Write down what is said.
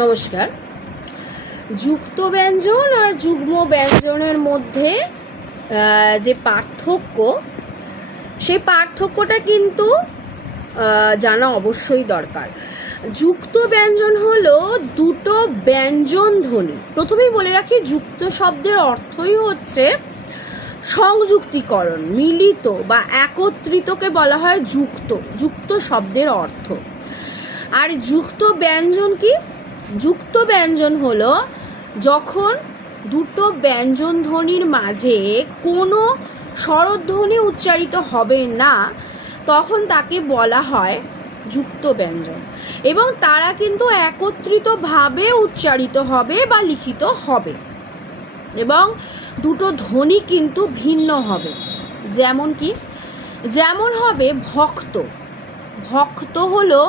নমস্কার। যুক্ত ব্যঞ্জন আর যুগ্ম ব্যঞ্জনের মধ্যে যে পার্থক্য, সেই পার্থক্যটা কিন্তু জানা অবশ্যই দরকার। যুক্ত ব্যঞ্জন হলো দুটো ব্যঞ্জন ধ্বনি। প্রথমেই বলে রাখি, যুক্ত শব্দের অর্থই হচ্ছে সংযুক্তিকরণ, মিলিত বা একত্রিতকে বলা হয় যুক্ত। যুক্ত শব্দের অর্থ। আর যুক্ত ব্যঞ্জন কি? যুক্ত ব্যঞ্জন হলো যখন দুটো ব্যঞ্জন ধ্বনির মাঝে কোনো স্বরধ্বনি উচ্চারিত হবে না, তখন তাকে বলা হয় যুক্ত ব্যঞ্জন, এবং তারা কিন্তু একত্রিতভাবে উচ্চারিত হবে বা লিখিত হবে, এবং দুটো ধ্বনি কিন্তু ভিন্ন হবে। যেমন কি? যেমন হবে ভক্ত। ভক্ত হলো